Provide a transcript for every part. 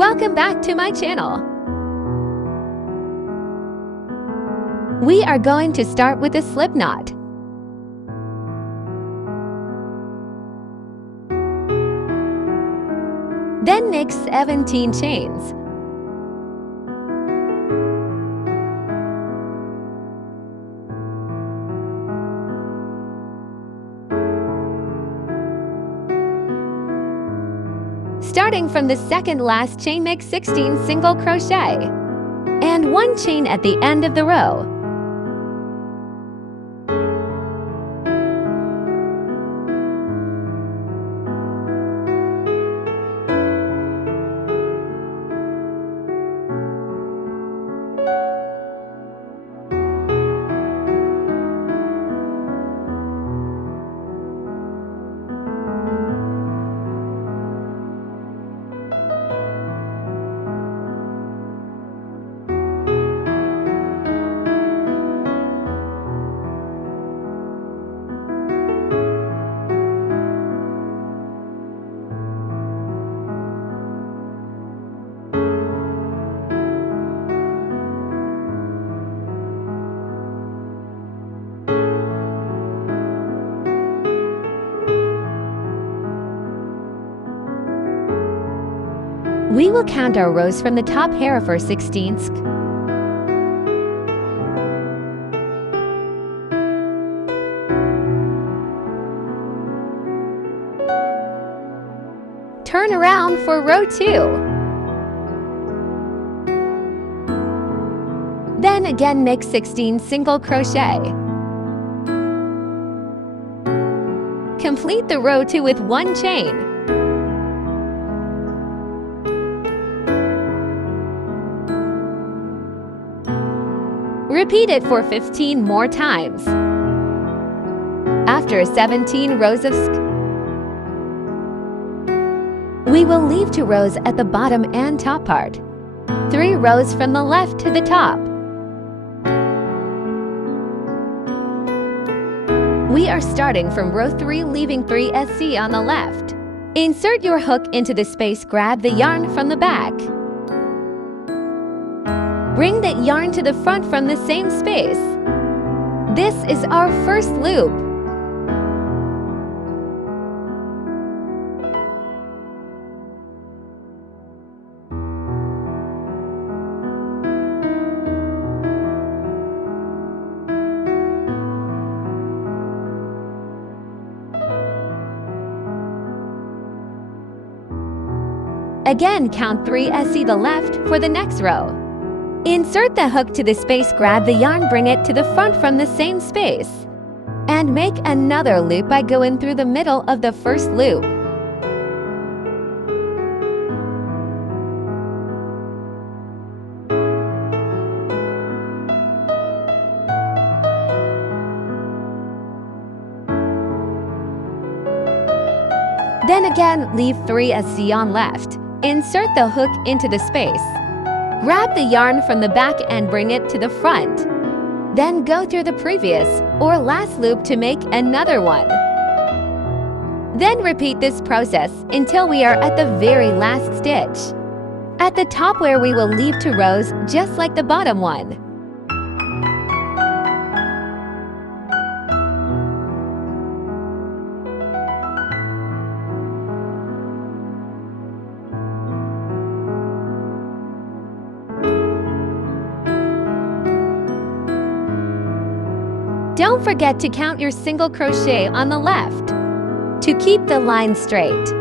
Welcome back to my channel. We are going to start with a slip knot. Then make 17 chains. Starting from the second last chain, make 16 single crochet and 1 chain at the end of the row. We will count our rows from the top hair for 16ths. Turn around for row 2. Then again make 16 single crochet. Complete the row 2 with 1 chain. Repeat it for 15 more times. After 17 rows of we will leave 2 rows at the bottom and top part. 3 rows from the left to the top. We are starting from row 3, leaving 3 SC on the left. Insert your hook into the space, grab the yarn from the back. Bring the yarn to the front from the same space. This is our first loop. Again, count 3 SC the left for the next row. Insert the hook to the space, grab the yarn, bring it to the front from the same space. And make another loop by going through the middle of the first loop. Then again, leave 3 SC on left. Insert the hook into the space. Grab the yarn from the back and bring it to the front. Then go through the previous or last loop to make another one. Then repeat this process until we are at the very last stitch. At the top where we will leave 2 rows just like the bottom one. Don't forget to count your single crochet on the left to keep the line straight.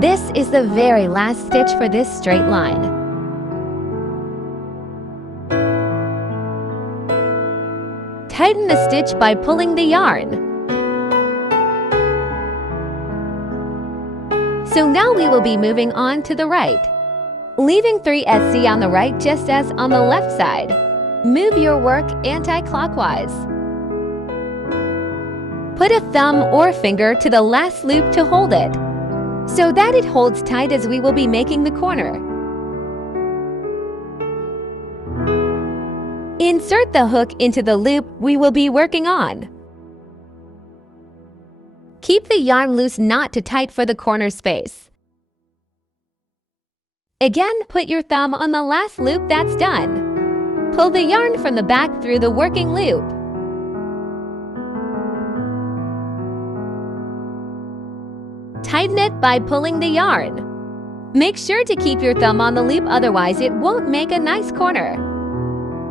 This is the very last stitch for this straight line. Tighten the stitch by pulling the yarn. So now we will be moving on to the right. Leaving 3 as C on the right just as on the left side. Move your work anti-clockwise. Put a thumb or finger to the last loop to hold it, so that it holds tight as we will be making the corner. Insert the hook into the loop we will be working on. Keep the yarn loose not too tight for the corner space. Again, put your thumb on the last loop that's done. Pull the yarn from the back through the working loop. Tighten it by pulling the yarn. Make sure to keep your thumb on the loop, otherwise it won't make a nice corner.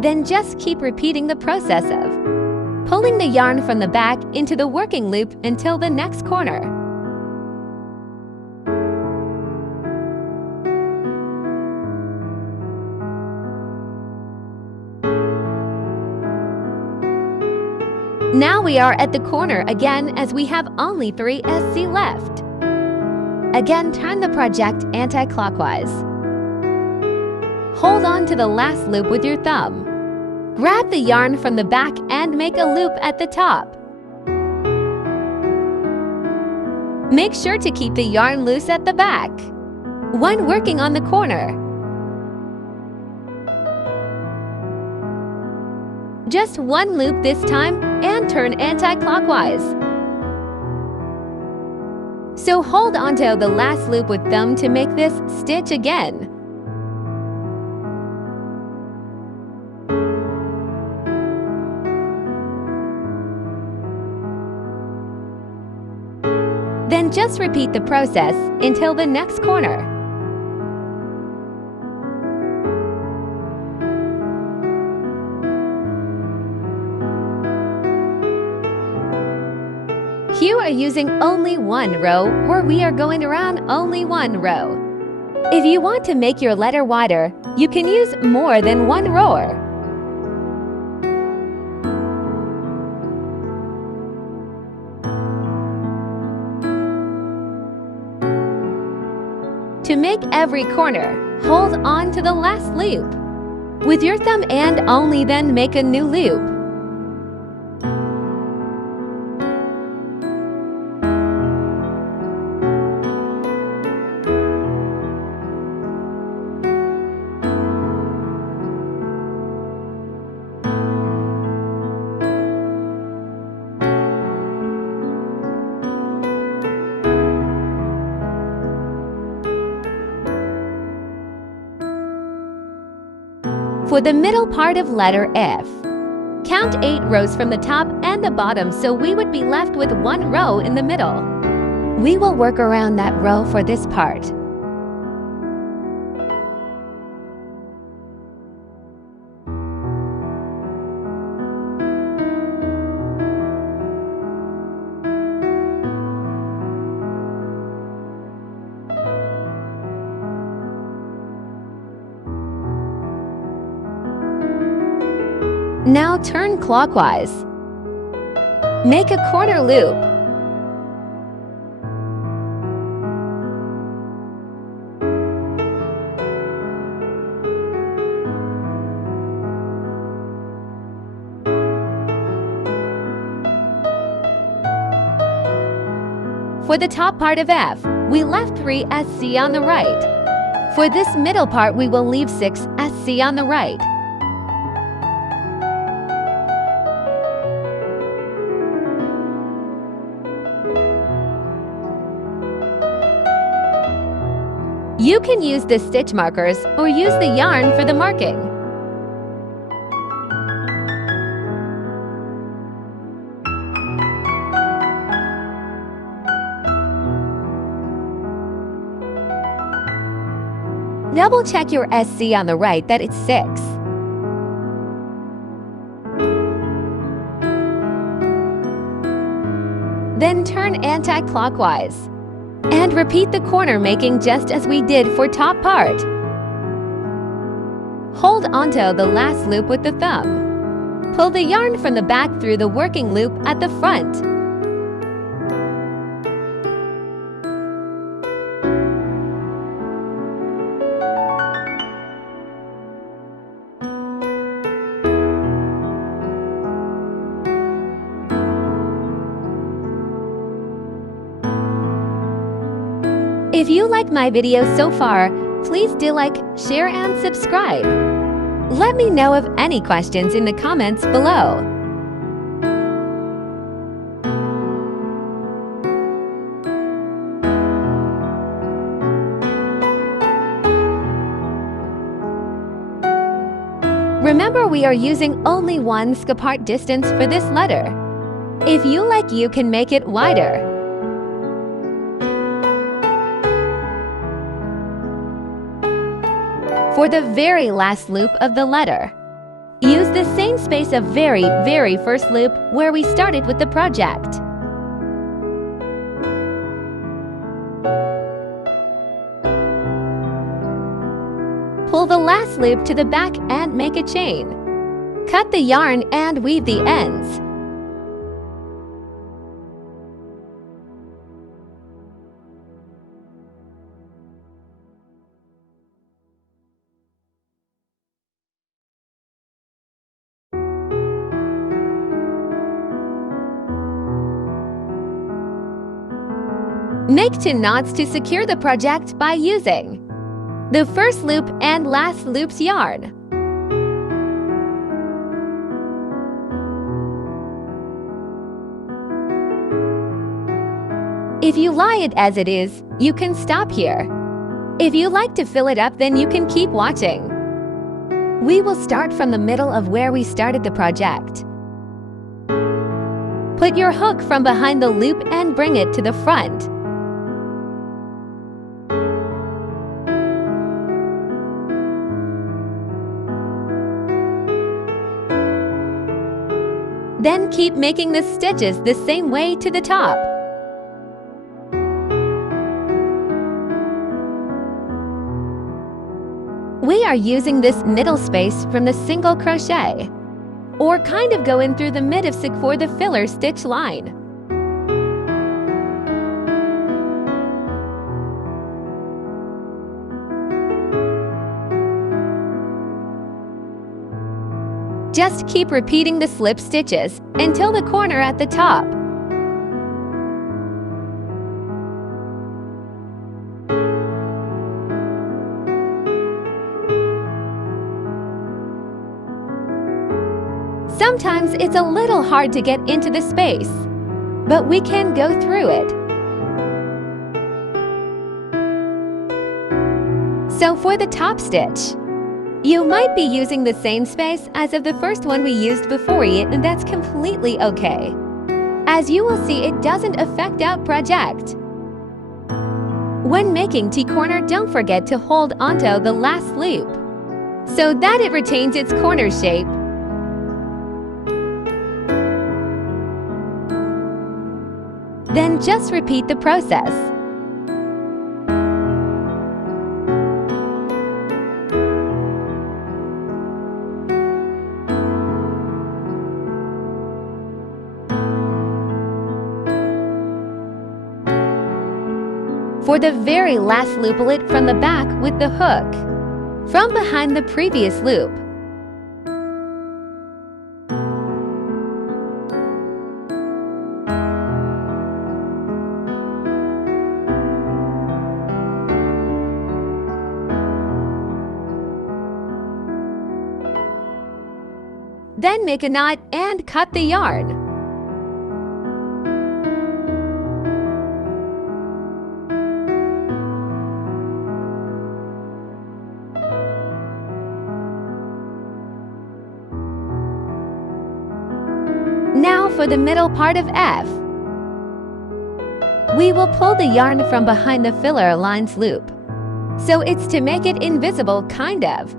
Then just keep repeating the process of pulling the yarn from the back into the working loop until the next corner. Now we are at the corner again, as we have only 3 SC left. Again, turn the project anti-clockwise. Hold on to the last loop with your thumb. Grab the yarn from the back and make a loop at the top. Make sure to keep the yarn loose at the back when working on the corner. Just one loop this time and turn anti-clockwise. So hold onto the last loop with thumb to make this stitch again. Then just repeat the process until the next corner. You are using only one row, or we are going around only one row. If you want to make your letter wider, you can use more than one rower. To make every corner, hold on to the last loop with your thumb and only then make a new loop. For the middle part of letter F, count 8 rows from the top and the bottom, so we would be left with 1 row in the middle. We will work around that row for this part. Now turn clockwise. Make a corner loop. For the top part of F, we left 3 as C on the right. For this middle part, we will leave 6 as C on the right. You can use the stitch markers or use the yarn for the marking. Double check your SC on the right that it's 6. Then turn anti-clockwise. And repeat the corner making just as we did for top part. Hold onto the last loop with the thumb. Pull the yarn from the back through the working loop at the front. If you like my video so far, please do like, share, and subscribe. Let me know of any questions in the comments below. Remember, we are using only one skip-part distance for this letter. If you like, you can make it wider. For the very last loop of the letter, use the same space of very first loop where we started with the project. Pull the last loop to the back and make a chain. Cut the yarn and weave the ends. Make 2 knots to secure the project by using the first loop and last loop's yarn. If you lie it as it is, you can stop here. If you like to fill it up, then you can keep watching. We will start from the middle of where we started the project. Put your hook from behind the loop and bring it to the front. Then keep making the stitches the same way to the top. We are using this middle space from the single crochet, or kind of go in through the mid of for the filler stitch line. Just keep repeating the slip stitches until the corner at the top. Sometimes it's a little hard to get into the space, but we can go through it. So for the top stitch, you might be using the same space as of the first one we used before it, and that's completely okay. As you will see, it doesn't affect our project. When making T-corner, don't forget to hold onto the last loop so that it retains its corner shape. Then just repeat the process. For the very last looplet from the back with the hook from behind the previous loop. Then make a knot and cut the yarn. Now for the middle part of F. We will pull the yarn from behind the filler line's loop, so it's to make it invisible, kind of.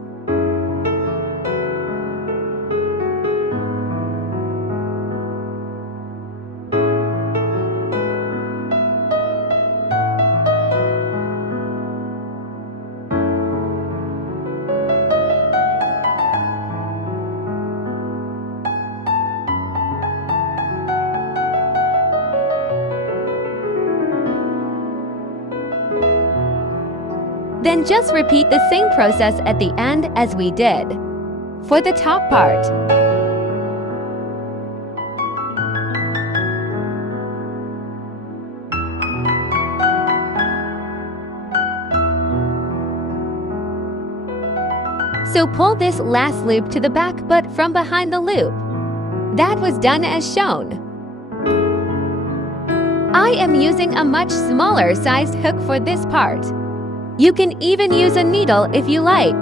Then just repeat the same process at the end as we did for the top part. So pull this last loop to the back but from behind the loop. That was done as shown. I am using a much smaller sized hook for this part. You can even use a needle if you like.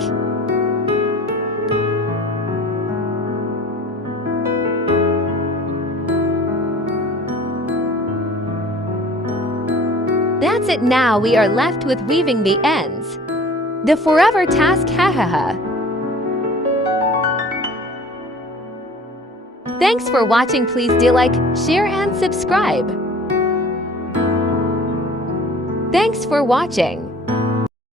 That's it. Now we are left with weaving the ends. The forever task, hahaha. Thanks for watching. Please do like, share and subscribe. Thanks for watching.